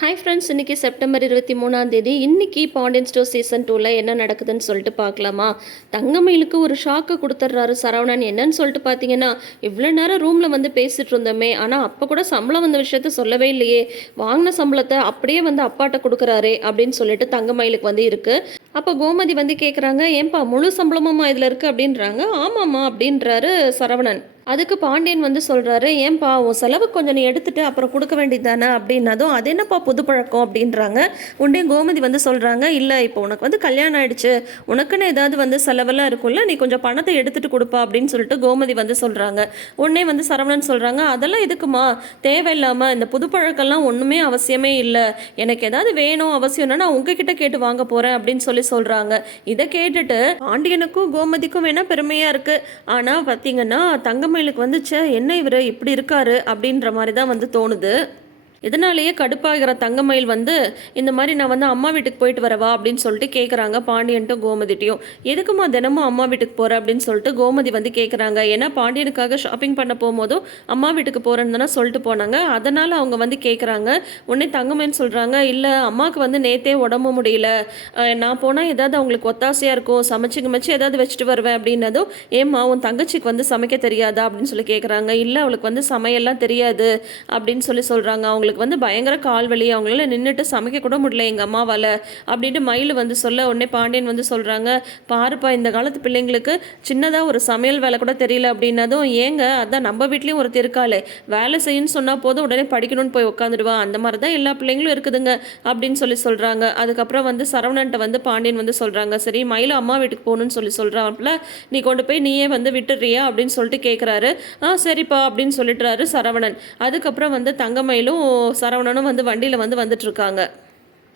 Hi friends இன்னைக்கு September இருபத்தி மூணாம் தேதி. இன்றைக்கி பாண்டியன் ஸ்டோர் சீசன் டூவில் என்ன நடக்குதுன்னு சொல்லிட்டு பார்க்கலாமா? தங்கமயிலுக்கு ஒரு ஷாக்கை கொடுத்துட்றாரு சரவணன். என்னன்னு சொல்லிட்டு பார்த்தீங்கன்னா இவ்வளோ நேரம் ரூமில் வந்து பேசிகிட்டு இருந்தோமே. ஆனால் அப்போ கூட சம்பளம் வந்த விஷயத்த சொல்லவே இல்லையே. வாங்கின சம்பளத்தை அப்படியே வந்து அப்பாட்ட கொடுக்குறாரே அப்படின்னு சொல்லிட்டு தங்கமயிலுக்கு வந்து இருக்குது அப்போ கோமதி வந்து கேட்குறாங்க ஏன்பா முழு சம்பளமுமா இதில் இருக்குது அப்படின்றாங்க. ஆமாம்மா அப்படின்றாரு சரவணன். அதுக்கு பாண்டியன் வந்து சொல்கிறாரு ஏன்பா உன் செலவு கொஞ்சம் நீ எடுத்துட்டு அப்புறம் கொடுக்க வேண்டியது தானே? அப்படின்னதும் அது என்னப்பா புது பழக்கம்? அப்படின்றாங்க. உடனே கோமதி வந்து சொல்கிறாங்க இல்லை இப்போ உனக்கு வந்து கல்யாணம் ஆயிடுச்சு. உனக்குன்னு ஏதாவது வந்து செலவெல்லாம் இருக்கும்ல நீ கொஞ்சம் பணத்தை எடுத்துட்டு கொடுப்பா அப்படின்னு சொல்லிட்டு கோமதி வந்து சொல்கிறாங்க உடனே வந்து சரவணன் சொல்கிறாங்க அதெல்லாம் எதுக்குமா? தேவையில்லாமல் இந்த புது பழக்கம்லாம் ஒன்றுமே அவசியமே இல்லை. எனக்கு ஏதாவது வேணும் அவசியம்னா நான் உங்ககிட்ட கேட்டு வாங்க போகிறேன் அப்படின்னு சொல்லி சொல்கிறாங்க இதை கேட்டுட்டு பாண்டியனுக்கும் கோமதிக்கும் வேணால் பெருமையாக இருக்குது ஆனால் பார்த்தீங்கன்னா தங்கமயிலுக்கு வந்துச்சே என்ன இவர் இப்படி இருக்காரு அப்படின்ற மாதிரி தான் வந்து தோணுது. இதனாலேயே கடுப்பாகிற தங்கமயில் வந்து இந்த மாதிரி நான் வந்து அம்மா வீட்டுக்கு போயிட்டு வரவா அப்படின்னு சொல்லிட்டு கேட்குறாங்க பாண்டியன்ட்டும் கோமதிட்டையும். எதுக்குமா தினமும் அம்மா வீட்டுக்கு போகிற அப்படின்னு சொல்லிட்டு கோமதி வந்து கேட்குறாங்க ஏன்னா பாண்டியனுக்காக ஷாப்பிங் பண்ண போகும்போதும் அம்மா வீட்டுக்கு போகிறேன்னு தானே சொல்லிட்டு போனாங்க. அதனால் அவங்க வந்து கேட்குறாங்க உடனே தங்கமயில் சொல்கிறாங்க இல்லை அம்மாவுக்கு வந்து நேத்தே உடம்பு முடியல. நான் போனால் ஏதாவது அவங்களுக்கு ஒத்தாசையாக இருக்கும். சமைச்சு கிமைச்சு ஏதாவது வச்சுட்டு வருவேன் அப்படின்னதும் ஏம்மா உன் தங்கச்சிக்கு வந்து சமைக்க தெரியாதா? அப்படின்னு சொல்லி கேட்குறாங்க இல்லை அவளுக்கு வந்து சமையல்லாம் தெரியாது. அப்படின்னு சொல்லி சொல்கிறாங்க அவங்களுக்கு வந்து பயங்கர கால் வலி அவங்களால நின்றுட்டு சமைக்க கூட முடியல எங்கள் அம்மாவால் அப்படின்ட்டு மயில் வந்து சொல்ல உடனே பாண்டியன் வந்து சொல்கிறாங்க பாருப்பா இந்த காலத்து பிள்ளைங்களுக்கு சின்னதாக ஒரு சமையல் வேலை கூட தெரியல அப்படின்னதும் ஏங்க அதான் நம்ம வீட்லேயும் ஒருத்தர் இருக்காளே வேலை செய்யணும்னு சொன்னால் போதும் உடனே படிக்கணும்னு போய் உட்காந்துடுவா அந்த மாதிரி தான் எல்லா பிள்ளைங்களும் இருக்குதுங்க அப்படின்னு சொல்லி சொல்கிறாங்க அதுக்கப்புறம் வந்து சரவணன்ட்ட வந்து பாண்டியன் வந்து சொல்கிறாங்க சரி மயிலும் அம்மா வீட்டுக்கு போகணும்னு சொல்லி சொல்கிறாப்புல நீ கொண்டு போய் நீயே வந்து விட்டுறியா? அப்படின்னு சொல்லிட்டு கேட்குறாரு ஆ சரிப்பா அப்படின்னு சொல்லிட்டுறாரு சரவணன். அதுக்கப்புறம் வந்து தங்கமயிலும் சரவணனும் வந்து வண்டியில் வந்து வந்துட்டுருக்காங்க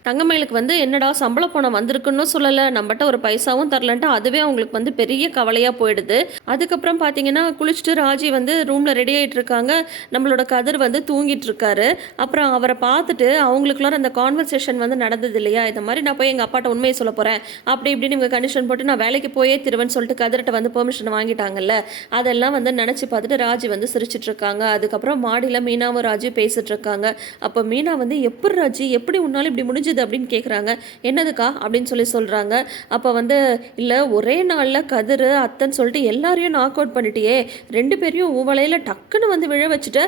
தங்கமயிலுக்கு வந்து என்னடா சம்பள பணம் வந்திருக்குன்னு சொல்லலை நம்மகிட்ட ஒரு பைசாவும் தரலன்ட்டு அதுவே அவங்களுக்கு வந்து பெரிய கவலையாக போயிடுது. அதுக்கப்புறம் பார்த்தீங்கன்னா குளிச்சுட்டு ராஜி வந்து ரூமில் ரெடி ஆகிட்டு இருக்காங்க. நம்மளோட கதிர் வந்து தூங்கிட்டு இருக்காரு. அப்புறம் அவரை பார்த்துட்டு அவங்களுக்குலாம் அந்த கான்வர்சேஷன் வந்து நடந்தது இல்லையா? இந்த மாதிரி நான் போய் எங்கள் அப்பாட்ட உண்மையை சொல்ல போகிறேன் அப்படி இப்படின்னு இவங்க கண்டிஷன் போட்டு நான் வேலைக்கு போயே திருவன் சொல்லிட்டு கதிர்கிட்ட வந்து பெர்மிஷன் வாங்கிட்டாங்கல்ல. அதெல்லாம் வந்து நினச்சி பார்த்துட்டு ராஜி வந்து சிரிச்சிட்டு இருக்காங்க. அதுக்கப்புறம் மாடியில் மீனாவும் ராஜி பேசிட்டு இருக்காங்க. அப்போ மீனா வந்து எப்படி ராஜி? எப்படி உன்னாலும் இப்படி முடிஞ்சு அப்படின்னு கேட்குறாங்க என்னதுக்கா? அப்படின்னு சொல்லி சொல்கிறாங்க அப்போ வந்து இல்லை ஒரே நாளில் கதிர் அத்தைன்னு சொல்லிட்டு எல்லாரையும் நாக் அவுட் பண்ணிட்டியே. ரெண்டு பேரையும் உவலையில் டக்குன்னு வந்து விழ வச்சுட்டு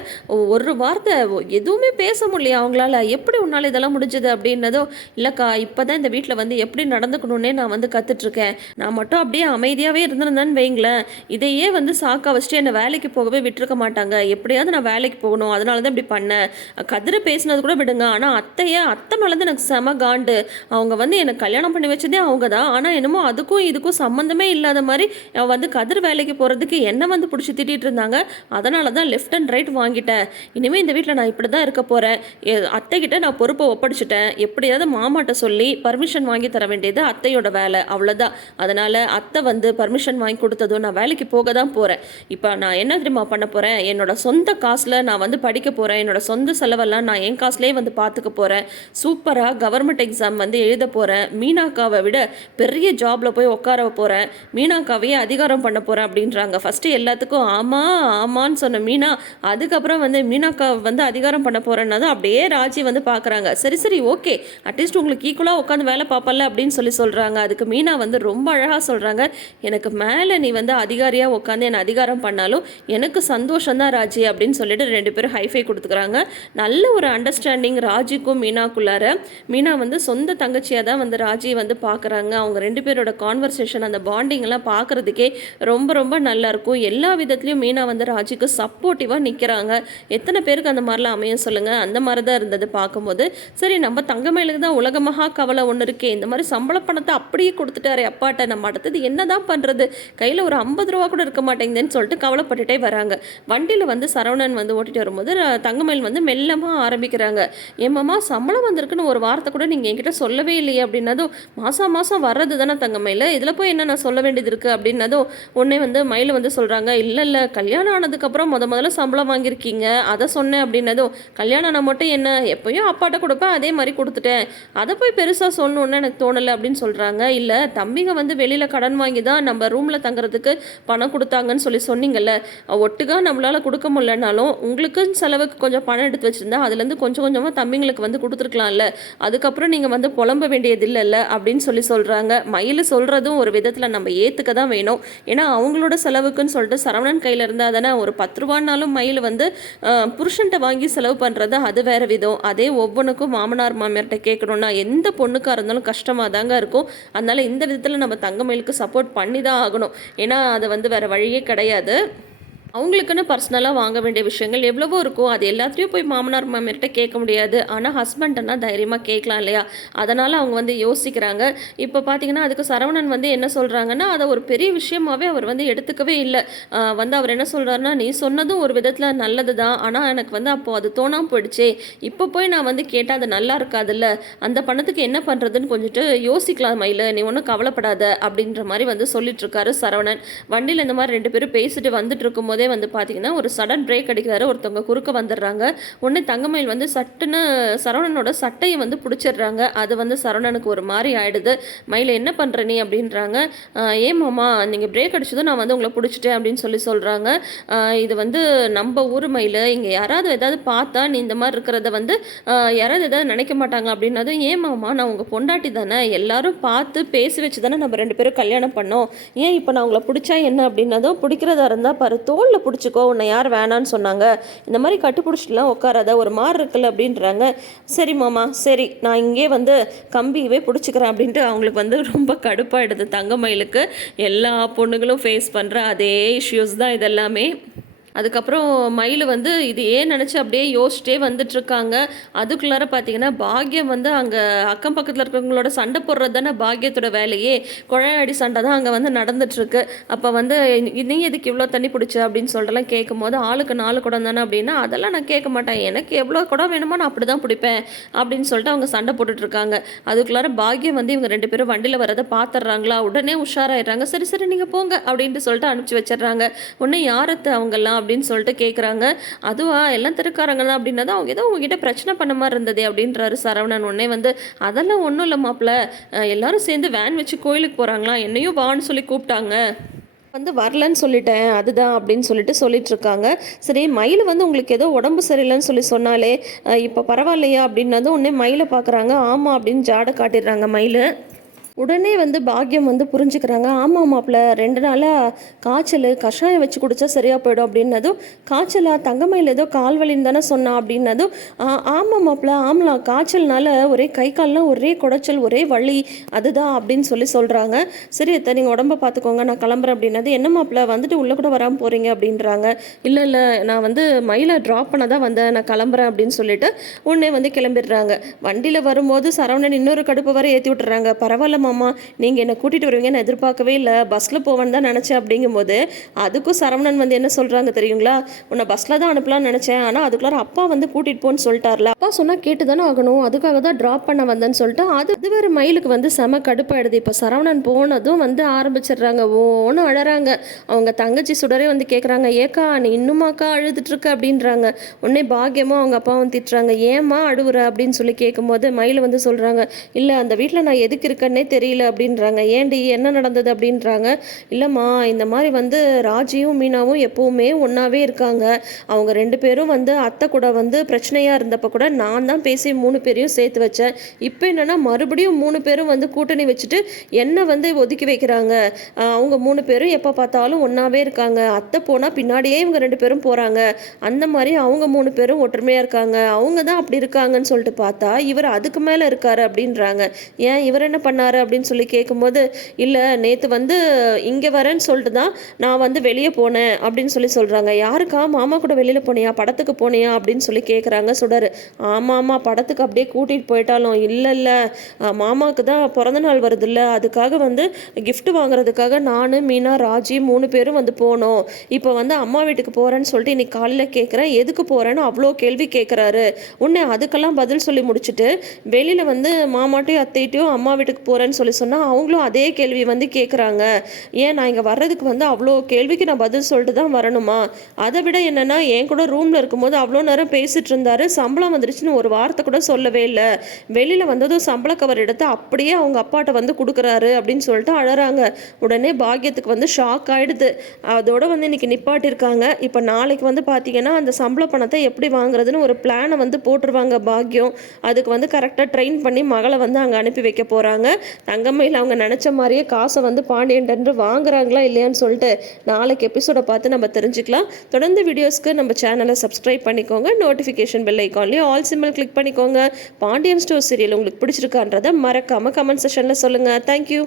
ஒரு வார்த்தை எதுவுமே பேச முடியல அவங்களால? எப்படி உன்னால் இதெல்லாம் முடிஞ்சது? அப்படின்னதும் இல்லைக்கா இப்போ தான் இந்த வீட்டில் வந்து எப்படி நடந்துக்கணுன்னே நான் வந்து கற்றுட்ருக்கேன் நான் மட்டும் அப்படியே அமைதியாகவே இருந்திருந்தேன்னு வைங்களேன். இதையே வந்து சாக்கா வச்சுட்டு என்னை வேலைக்கு போகவே விட்டுருக்க மாட்டாங்க. எப்படியாவது நான் வேலைக்கு போகணும். அதனால தான் இப்படி பண்ணேன். கதிரை பேசினது கூட விடுங்க. ஆனால் அத்தையே அத்தை மேலேருந்து எனக்கு செம காண்டு அவங்க வந்து எனக்கு கல்யாணம் பண்ணி வச்சதே அவங்க தான் ஆனால் என்னமோ அதுக்கும் இதுக்கும் சம்மந்தமே இல்லாத மாதிரி அவ வந்து கதிர் வேலைக்கு போகிறதுக்கு என்ன வந்து பிடிச்சி திட்டிகிட்டு இருந்தாங்க. அதனால தான் லெஃப்ட் அண்ட் ரைட் வாங்கிட்டேன். இனிமேல் இந்த வீட்டில் நான் இப்படி தான் இருக்க போகிறேன் அத்தைக்கிட்ட நான் பொறுப்பை ஒப்படைச்சிட்டேன். எப்படியாவது மாமாட்ட சொல்லி பர்மிஷன் வாங்கி தர வேண்டியது அத்தையோட வேலை. அவ்வளோதான் அதனால் அத்தை வந்து பர்மிஷன் வாங்கி கொடுத்ததும் நான் வேலைக்கு போக தான் போகிறேன் இப்போ நான் என்ன தெரியுமா பண்ண போகிறேன் என்னோட சொந்த காசில் நான் வந்து படிக்க போகிறேன் என்னோட சொந்த செலவெல்லாம் நான் என் காசுலேயே வந்து பார்த்துக்க போகிறேன் சூப்பராக கவர்மெண்ட் எக்ஸாம் வந்து எழுத போகிறேன் மீனாக்காவை விட பெரிய ஜாபில் போய் உட்கார போகிறேன் மீனாக்காவையே அதிகாரம் பண்ண போகிறேன் அப்படின்றாங்க. ஃபஸ்ட்டு எல்லாத்துக்கும் ஆமாம் ஆமான்னு சொன்ன மீனா அதுக்கப்புறம் வந்து மீனாக்காவை வந்து அதிகாரம் பண்ண போகிறேன்னதும் அப்படியே ராஜி வந்து பார்க்குறாங்க சரி சரி ஓகே அட்லீஸ்ட் உங்களுக்கு ஈக்குவலாக உட்காந்து வேலை பார்ப்பல அப்படின்னு சொல்லி சொல்கிறாங்க அதுக்கு மீனா வந்து ரொம்ப அழகாக சொல்கிறாங்க எனக்கு மேலே நீ வந்து அதிகாரியாக உட்காந்து என்னை அதிகாரம் பண்ணாலும் எனக்கு சந்தோஷம் தான் ராஜி அப்படின்னு சொல்லிட்டு ரெண்டு பேரும் ஹைஃபை கொடுத்துக்கிறாங்க. நல்ல ஒரு அண்டர்ஸ்டாண்டிங் ராஜிக்கும் மீனாக்குள்ளார. மீனா வந்து சொந்த தங்கச்சியாக தான் வந்து ராஜி வந்து பார்க்குறாங்க அவங்க ரெண்டு பேரோட கான்வர்சேஷன் அந்த பாண்டிங்லாம் பார்க்குறதுக்கே ரொம்ப ரொம்ப நல்லாயிருக்கும் எல்லா விதத்துலேயும் மீனா வந்து ராஜிக்கு சப்போர்ட்டிவாக நிற்கிறாங்க எத்தனை பேருக்கு அந்த மாதிரிலாம் அமையும் சொல்லுங்கள் அந்த மாதிரி தான் இருந்தது பார்க்கும்போது. சரி நம்ம தங்கமயிலுக்கு தான் உலகமகா கவலை ஒன்று இருக்கே. இந்த மாதிரி சம்பள பணத்தை அப்படியே கொடுத்துட்டாரு அப்பாட்ட. நம்ம அடுத்தது என்ன தான் பண்ணுறது கையில் ஒரு ஐம்பது ரூபா கூட இருக்க மாட்டேங்குதுன்னு சொல்லிட்டு கவலைப்பட்டுட்டே வராங்க. வண்டியில் வந்து சரவணன் வந்து ஓட்டிட்டு வரும்போது ர- தங்கமயில் வந்து மெல்லமாக ஆரம்பிக்கிறாங்க. ஏமாம்மா சம்பளம் வந்திருக்குன்னு ஒரு வார்த்தை வார்த்தை கூட நீங்கள் என்கிட்ட சொல்லவே இல்லையே அப்படின்னதும் மாதம் மாதம் வர்றது தானே தங்கமையில் இதில் போய் என்ன நான் சொல்ல வேண்டியது இருக்குது அப்படின்னதும் உடனே வந்து மயில் வந்து சொல்கிறாங்க இல்லை இல்லை கல்யாணம் ஆனதுக்கப்புறம் முத முதல்ல சம்பளம் வாங்கியிருக்கீங்க அதை சொன்னேன் அப்படின்னதும் கல்யாணம் ஆன மட்டும் என்ன எப்பயும் அப்பாட்ட கொடுப்பேன் அதே மாதிரி கொடுத்துட்டேன். அதை போய் பெருசாக சொல்லணுன்னு எனக்கு தோணலை அப்படின்னு சொல்கிறாங்க இல்லை தம்பிங்க வந்து வெளியில் கடன் வாங்கி தான் நம்ம ரூமில் தங்குறதுக்கு பணம் கொடுத்தாங்கன்னு சொல்லி சொன்னீங்கல்ல ஒட்டுக்கா நம்மளால் கொடுக்க முடியலனாலும் உங்களுக்கு செலவுக்கு கொஞ்சம் பணம் எடுத்து வச்சுருந்தா அதுலேருந்து கொஞ்சம் கொஞ்சமாக தம்பிங்களுக்கு வந்து கொடுத்துருக்கலாம்ல. அதுக்கப்புறம் நீங்கள் வந்து புலம்ப வேண்டியது இல்லைல்ல அப்படின்னு சொல்லி சொல்கிறாங்க மயில் சொல்கிறதும் ஒரு விதத்தில் நம்ம ஏற்றுக்க தான் வேணும். ஏன்னா அவங்களோட செலவுக்குன்னு சொல்லிட்டு சரவணன் கையில் இருந்தால் தானே ஒரு பத்து ரூபான்னாலும் மயில் வந்து புருஷன்கிட்ட புருஷன்ட்ட வாங்கி செலவு பண்ணுறது அது வேறு விதம். அதே ஒவ்வொன்றுக்கும் மாமனார் மாமியார்கிட்ட கேட்கணும்னா எந்த பொண்ணுக்காக இருந்தாலும் கஷ்டமாக தாங்க இருக்கும். அதனால் இந்த விதத்தில் நம்ம தங்கமயிலுக்கு சப்போர்ட் பண்ணி தான் ஆகணும். ஏன்னா அது வந்து வேறு வழியே கிடையாது. அவங்களுக்குன்னு பர்சனலாக வாங்க வேண்டிய விஷயங்கள் எவ்வளவோ இருக்கும் அது எல்லாத்தையும் போய் மாமனார் மாமியார்கிட்ட கேட்க முடியாது. ஆனால் ஹஸ்பண்ட்னா தைரியமாக கேட்கலாம் இல்லையா? அதனால் அவங்க வந்து யோசிக்கிறாங்க. இப்போ பார்த்தீங்கன்னா அதுக்கு சரவணன் வந்து என்ன சொல்கிறாங்கன்னா அதை ஒரு பெரிய விஷயமாவே அவர் வந்து எடுத்துக்கவே இல்லை. வந்து அவர் என்ன சொல்கிறாருன்னா நீ சொன்னதும் ஒரு விதத்தில் நல்லது தான் ஆனால் எனக்கு வந்து அப்போது அது தோணாமல் போயிடுச்சே. இப்போ போய் நான் வந்து கேட்டால் அது நல்லா இருக்காதுல்ல? அந்த பணத்துக்கு என்ன பண்ணுறதுன்னு கொஞ்சிட்டு யோசிக்கலாம் மயில். நீ ஒன்றும் கவலைப்படாத. அப்படின்ற மாதிரி வந்து சொல்லிட்டு இருக்காரு சரவணன். வண்டியில் இந்த மாதிரி ரெண்டு பேரும் பேசிட்டு வந்துட்டு இருக்கும்போதே வந்து பார்த்தீங்கன்னா ஒரு சடன் பிரேக் அடிக்கிறாரு. ஒருத்தவங்க குறுக்க வந்துடுறாங்க. உடனே தங்கமயில் வந்து சட்டுன்னு சரவணனோட சட்டையை வந்து பிடிச்சிடுறாங்க. அது வந்து சரவணனுக்கு ஒரு மாதிரி ஆயிடுது. மயில் என்ன பண்ணுற நீ? அப்படின்றாங்க. "ஆஹ், நீங்கள் பிரேக் அடிச்சதும் நான் வந்து உங்களை பிடிச்சிட்டேன் அப்படின்னு சொல்லி சொல்கிறாங்க இது வந்து நம்ம ஊர் மயில். இங்கே யாராவது ஏதாவது பார்த்தா நீ இந்த மாதிரி இருக்கிறத வந்து யாராவது ஏதாவது நினைக்க மாட்டாங்க அப்படின்னதும் ஏன் நான் உங்கள் பொண்டாட்டி தானே. எல்லாரும் பார்த்து பேசி வச்சு தானே நம்ம ரெண்டு பேரும் கல்யாணம் பண்ணோம். ஏன் இப்போ நான் உங்களை பிடிச்சா என்ன? அப்படின்னதும் பிடிக்கிறதா இருந்தால் பாரு தோளில் பிடிச்சிக்கோ உன்னை யார் வேணான்னு சொன்னாங்க. இந்த மாதிரி கட்டு பிடிச்சிட்டுலாம் உட்காராத ஒரு மாதிரி இருக்குல்ல அப்படின்றாங்க. சரி மாமா சரி நான் இங்கே வந்து கம்பியவே பிடிச்சிக்கிறேன் அப்படின்ட்டு அவங்களுக்கு வந்து ரொம்ப கடுப்பாயிடுது தங்கமயிலுக்கு எல்லா பொண்ணுங்களும் ஃபேஸ் பண்ணுற அதே இஷ்யூஸ் தான் இதெல்லாமே. அதுக்கப்புறம் மயில் வந்து இது ஏன் நினச்சி அப்படியே யோசிச்சிட்டே வந்துட்டுருக்காங்க. அதுக்குள்ளார பார்த்தீங்கன்னா பாக்யம் வந்து அங்கே அக்கம் பக்கத்தில் இருக்கிறவங்களோட சண்டை போடுறது தானே பாக்யத்தோட வேலையே. குழையாடி சண்டை தான் அங்கே வந்து நடந்துட்டுருக்கு. அப்போ வந்து நீ எதுக்கு இவ்வளோ தண்ணி பிடிச்ச? அப்படின்னு சொல்லிட்டுலாம் கேட்கும் போது ஆளுக்கு நாலு குடம் தானே அப்படின்னா அதெல்லாம் நான் கேட்க மாட்டேன். எனக்கு எவ்வளோ குடம் வேணுமோ நான் அப்படி தான் பிடிப்பேன். அப்படின்னு சொல்லிட்டு அவங்க சண்டை போட்டுட்ருக்காங்க அதுக்குள்ளார பாக்யம் வந்து இவங்க ரெண்டு பேரும் வண்டியில் வரதை பார்த்துட்றாங்களா உடனே உஷாராயிடுறாங்க. சரி சரி நீங்கள் போங்க. அப்படின்ட்டு சொல்லிட்டு அனுப்பிச்சி வச்சிடுறாங்க உடனே யாரத்து அவங்கெல்லாம்? அப்படின்னு சொல்லிட்டு கேட்குறாங்க அதுவா எல்லாம் திருக்காரங்க தான் அப்படின்னா அவங்க ஏதோ உங்ககிட்ட பிரச்சனை பண்ண மாதிரி இருந்தது அப்படின்றாரு சரவணன். உடனே வந்து அதெல்லாம் ஒன்றும் இல்லை மாப்பிள்ள. எல்லாரும் சேர்ந்து வேன் வச்சு கோயிலுக்கு போகிறாங்களா என்னையும் வான்னு சொல்லி கூப்பிட்டாங்க. வந்து வரலன்னு சொல்லிட்டேன். அதுதான் அப்படின்னு சொல்லிட்டு சொல்லிட்டு இருக்காங்க. சரி மயில் வந்து உங்களுக்கு ஏதோ உடம்பு சரியில்லைன்னு சொல்லி சொன்னாலே இப்போ பரவாயில்லையா அப்படின்னதும் உடனே மயிலை பார்க்குறாங்க ஆமாம் அப்படின்னு ஜாடை காட்டிடுறாங்க மயில். உடனே வந்து பாக்யம் வந்து புரிஞ்சுக்கிறாங்க. ஆமாம் மாப்பிள்ள ரெண்டு நாளாக காய்ச்சல் கஷாயம் வச்சு குடிச்சா சரியாக போயிடும் அப்படின்னதும் காய்ச்சலா தங்கமயில் ஏதோ கால் வலின்னு தானே சொன்னா அப்படின்னதும் ஆமாம் மாப்பிள்ள ஆமலாம் காய்ச்சல்னால ஒரே கை கால்லாம் ஒரே குடைச்சல் ஒரே வலி அதுதான் அப்படின்னு சொல்லி சொல்கிறாங்க சரி அத்தை நீங்கள் உடம்ப பார்த்துக்கோங்க நான் கிளம்புறேன் அப்படின்னது என்ன மாப்பிள்ள வந்துட்டு உள்ளே கூட வராமல் போகிறீங்க அப்படின்றாங்க. இல்லை இல்லை நான் வந்து மயிலை ட்ராப் பண்ண தான் வந்தேன் நான் கிளம்புறேன் அப்படின்னு சொல்லிட்டு உடனே வந்து கிளம்பிடுறாங்க. வண்டியில் வரும்போது சரவணன் இன்னொரு கடுப்பு வரை ஏற்றி விட்டுறாங்க. பரவாயில்ல மாமா நீங்கள் என்னை கூட்டிகிட்டு வருவீங்க நான் எதிர்பார்க்கவே இல்லை. பஸ்ஸில் போவேன்னு தான் நினச்சேன் அப்படிங்கும்போது அதுக்கும் சரவணன் வந்து என்ன சொல்கிறாங்க தெரியுங்களா? உன்னை பஸ்ஸில் தான் அனுப்பலாம்னு நினச்சேன். ஆனால் அதுக்குள்ளார அப்பா வந்து கூட்டிகிட்டு போன்னு சொல்லிட்டார்ல. அப்பா சொன்னால் கேட்டு தானே ஆகணும். அதுக்காக தான் ட்ராப் பண்ண வந்தேன்னு சொல்லிட்டு அது அது வேறு மயிலுக்கு வந்து செம கடுப்பாயிடுது. இப்போ சரவணன் போனதும் வந்து ஆரம்பிச்சிடுறாங்க. ஓன்னு அழறாங்க. அவங்க தங்கச்சி சுடரே வந்து கேட்குறாங்க ஏக்கா நீ இன்னுமாக்கா அழுதுட்டுருக்க? அப்படின்றாங்க. உடனே பாக்கியமாக அவங்க அப்பாவும் திட்டுறாங்க ஏம்மா அழுவுற? அப்படின்னு சொல்லி கேட்கும்போது மயில் வந்து சொல்கிறாங்க இல்லை அந்த வீட்டில் நான் எதுக்கு இருக்கேன்னே தெரியல அப்படின்றாங்க. ஏண்டி என்ன நடந்தது அப்படின்றாங்க. இல்லைம்மா இந்த மாதிரி வந்து ராஜியும் மீனாவும் எப்போவுமே ஒன்றாவே இருக்காங்க. அவங்க ரெண்டு பேரும் வந்து அத்தை கூட வந்து பிரச்சனையாக இருந்தப்போ கூட நான் தான் பேசி மூணு பேரையும் சேர்த்து வச்சேன். இப்போ என்னென்னா மறுபடியும் மூணு பேரும் வந்து கூட்டணி வச்சுட்டு என்னை வந்து ஒதுக்கி வைக்கிறாங்க? அவங்க மூணு பேரும் எப்போ பார்த்தாலும் ஒன்றாவே இருக்காங்க. அத்தை போனால் பின்னாடியே இவங்க ரெண்டு பேரும் போகிறாங்க அந்த மாதிரி அவங்க மூணு பேரும் ஒற்றுமையாக இருக்காங்க. அவங்க தான் அப்படி இருக்காங்கன்னு சொல்லிட்டு பார்த்தா இவர் அதுக்கு மேலே இருக்காரு அப்படின்றாங்க. ஏன் இவர் என்ன பண்ணாரு அப்படின்னு சொல்லி கேட்கும்போது இல்லை நேற்று வந்து இங்கே வரேன்னு சொல்லிட்டு தான் நான் வந்து வெளியே போனேன் அப்படின்னு சொல்லி சொல்கிறாங்க யாருக்கா? மாமா கூட வெளியில் போனியா? படத்துக்கு போனியா? அப்படின்னு சொல்லி கேட்குறாங்க சுடர். ஆமாம் ஆமாம் படத்துக்கு அப்படியே கூட்டிகிட்டு போயிட்டாலும் இல்லை இல்லை. மாமாவுக்கு தான் பிறந்த நாள் வருதுல்ல. அதுக்காக வந்து கிஃப்ட் வாங்குறதுக்காக நான் மீனா ராஜி மூணு பேரும் வந்து போனோம். இப்போ வந்து அம்மா வீட்டுக்கு போகிறேன்னு சொல்லிட்டு இன்னைக்கு காலையில் கேட்குறேன் எதுக்கு போகிறேன்னு அவ்வளோ கேள்வி கேட்குறாரு உன்னை அதுக்கெல்லாம் பதில் சொல்லி முடிச்சுட்டு வெளியில் வந்து மாமாட்டையும் அத்தைட்டையும் அம்மா வீட்டுக்கு போகிறேன் போகிறேன்னு சொல்லி சொன்னால் அவங்களும் அதே கேள்வி வந்து கேட்குறாங்க ஏன் நான் இங்கே வர்றதுக்கு வந்து அவ்வளோ கேள்விக்கு நான் பதில் சொல்லிட்டு தான் வரணுமா? அதை விட என்னென்னா என் கூட ரூமில் இருக்கும்போது அவ்வளோ நேரம் பேசிட்டு இருந்தார். சம்பளம் வந்துருச்சுன்னு ஒரு வார்த்தை கூட சொல்லவே இல்லை. வெளியில் வந்ததும் சம்பள கவர் எடுத்து அப்படியே அவங்க அப்பாட்ட வந்து கொடுக்குறாரு அப்படின்னு சொல்லிட்டு அழறாங்க. உடனே பாக்கியத்துக்கு வந்து ஷாக் ஆகிடுது அதோட வந்து இன்னைக்கு நிப்பாட்டியிருக்காங்க இப்போ நாளைக்கு வந்து பார்த்தீங்கன்னா அந்த சம்பள பணத்தை எப்படி வாங்குறதுன்னு ஒரு பிளானை வந்து போட்டுருவாங்க பாக்கியம். அதுக்கு வந்து கரெக்டாக ட்ரெயின் பண்ணி மகளை வந்து அங்கே அனுப்பி வைக்க போகிறாங்க தங்கம்மையில் அவங்க நினச்ச மாதிரியே காசை வந்து பாண்டியன்ட்டு வாங்குறாங்களா இல்லையான்னு சொல்லிட்டு நாளைக்கு எபிசோடை பார்த்து நம்ம தெரிஞ்சுக்கலாம். தொடர்ந்து வீடியோஸ்க்கு நம்ம சேனலை சப்ஸ்கிரைப் பண்ணிக்கோங்க. நோட்டிஃபிகேஷன் பெல் ஐக்கான்லேயும் ஆல் சிம்பிள் கிளிக் பண்ணிக்கோங்க. பாண்டியன் ஸ்டோர் சீரியல் உங்களுக்கு பிடிச்சிருக்கான்றதை மறக்காமல் கமெண்ட் செஷனில் சொல்லுங்கள் தேங்க்யூ